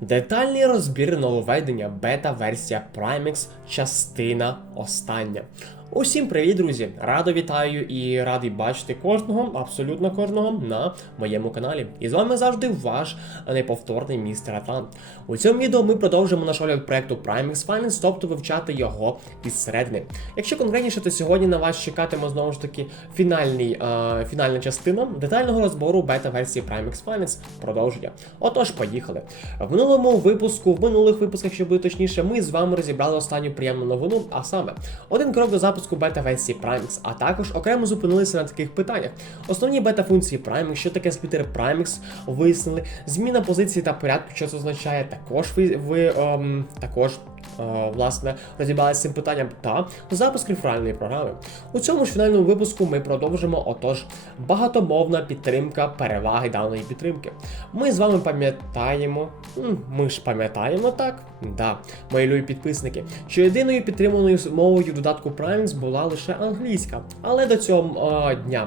Детальний розбір нововведення бета-версія Primex, частина остання. Усім привіт, друзі! Радо вітаю і радий бачити кожного, абсолютно кожного на моєму каналі. І з вами завжди ваш неповторний містер Атлант. У цьому відео ми продовжимо наш огляд проекту Primex Finance, тобто вивчати його із середини. Якщо конкретніше, то сьогодні на вас чекатиме знову ж таки фінальний, е, фінальна частина детального розбору бета-версії Primex Finance продовження. Отож, поїхали. В минулому випуску, в минулих випусках, щоб бути точніше, ми з вами розібрали останню приємну новину, а саме один крок до запуску бета-версії Primex, а також окремо зупинилися на таких питаннях. Основні бета-функції Primex, що таке сплітер Primex, вияснили, зміна позиції та порядку, що це означає, також ви, ви ем, також. е, Власне, розібралися з цим питанням та запуск реферальної програми. У цьому ж фінальному випуску ми продовжимо отож багатомовна підтримка переваги даної підтримки. Ми з вами пам'ятаємо, ми ж пам'ятаємо так, да, мої любі підписники, що єдиною підтриманою мовою додатку Primex була лише англійська, але до цього е, дня.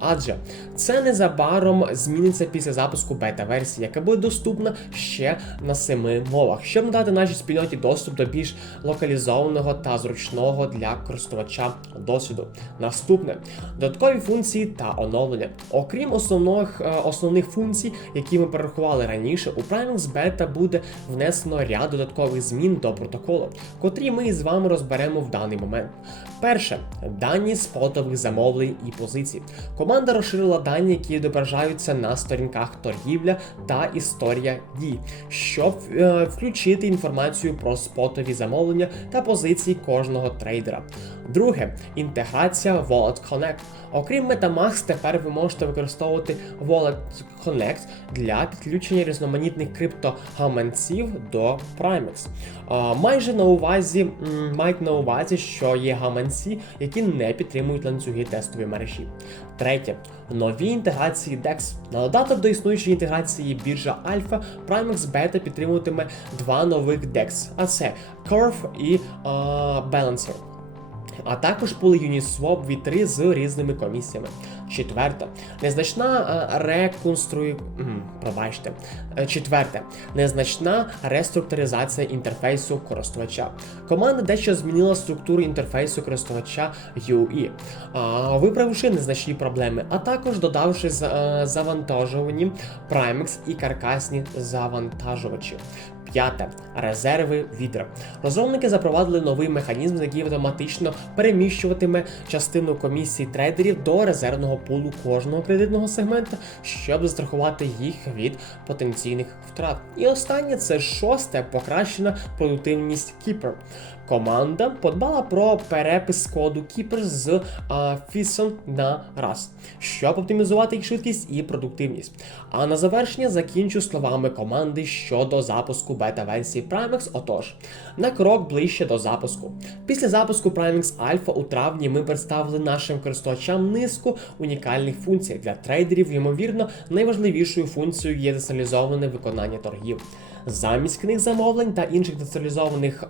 Адже це незабаром зміниться після запуску бета-версії, яка буде доступна ще на семи мовах, щоб надати нашій спільноті доступ до більш локалізованого та зручного для користувача досвіду. Наступне додаткові функції та оновлення. Окрім основних, е, основних функцій, які ми перерахували раніше, у Primex Beta буде внесено ряд додаткових змін до протоколу, котрі ми з вами розберемо в даний момент. Перше дані спотових замовлень і позицій. Команда розширила дані, які відображаються на сторінках торгівля та історія дій, щоб е, включити інформацію про спотові замовлення та позиції кожного трейдера. Друге інтеграція Wallet Connect. Окрім MetaMask, тепер ви можете використовувати Wallet Connect для підключення різноманітних криптогаманців до Primex. А, Майже на увазі мають на увазі, що є гаманці, які не підтримують ланцюги тестової мережі. Третє нові інтеграції DEX. На додаток до існуючої інтеграції біржа Alpha, Primex Beta підтримуватиме два нових DEX, а це Curve і а, Balancer. А також були Uniswap V3 з різними комісіями. Четверте, незначна е, реконструю... Пробачте. Е, Четверте, незначна реструктуризація інтерфейсу користувача. Команда дещо змінила структуру інтерфейсу користувача UI, виправивши незначні проблеми, а також додавши е, завантажувані Primex і каркасні завантажувачі. П'яте резерви відра. Розробники запровадили новий механізм, який автоматично переміщуватиме частину комісії трейдерів до резервного пулу кожного кредитного сегмента, щоб застрахувати їх від потенційних втрат. І останнє це шосте покращена продуктивність Keeper. Команда подбала про перепис коду Keeper з а, FISON на раз, щоб оптимізувати їх швидкість і продуктивність. А на завершення закінчу словами команди щодо запуску бета-версії Primex. Отож, на крок ближче до запуску. Після запуску Primex Alpha у травні ми представили нашим користувачам низку унікальних функцій для трейдерів. Ймовірно, найважливішою функцією є децентралізоване виконання торгів. Замість книг замовлень та інших децентралізованих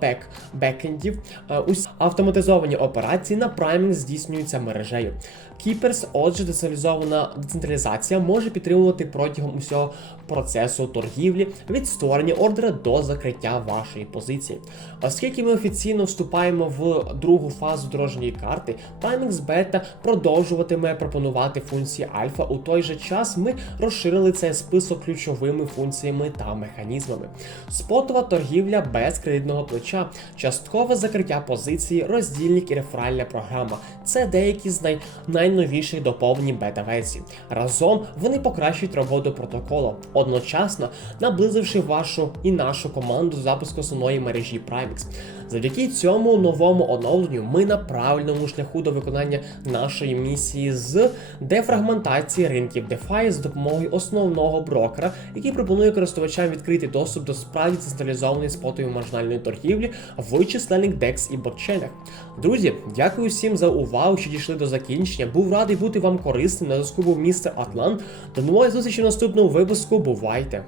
бек, бекендів, усі автоматизовані операції на Primex здійснюються мережею. Keepers, отже, децентралізована децентралізація може підтримувати протягом усього процесу торгівлі від створення ордера до закриття вашої позиції. Оскільки ми офіційно вступаємо в другу фазу дорожньої карти, Primex Beta продовжуватиме пропонувати функції альфа. У той же час ми розширили цей список ключовими функціями та механізмами. Спотова торгівля без кредитного плеча, часткове закриття позиції, роздільник і реферальна програма. Це деякі з най... найновіших доповнень бета-версій. Разом вони покращують роботу протоколу, одночасно наблизивши вашу і нашу команду запуску основної мережі Primex. Завдяки цьому новому оновленню ми на правильному шляху до виконання нашої місії з дефрагментації ринків DeFi з допомогою основного брокера, який пропонує користувачам відкрити доступ до справді централізованої спотової маржинальної торгівлі в численних DEX і блокчейнах. Друзі, дякую всім за увагу, що дійшли до закінчення. Був радий бути вам корисним. На зв'язку був містер Атлант. До нової зустрічі в наступному випуску. Бувайте!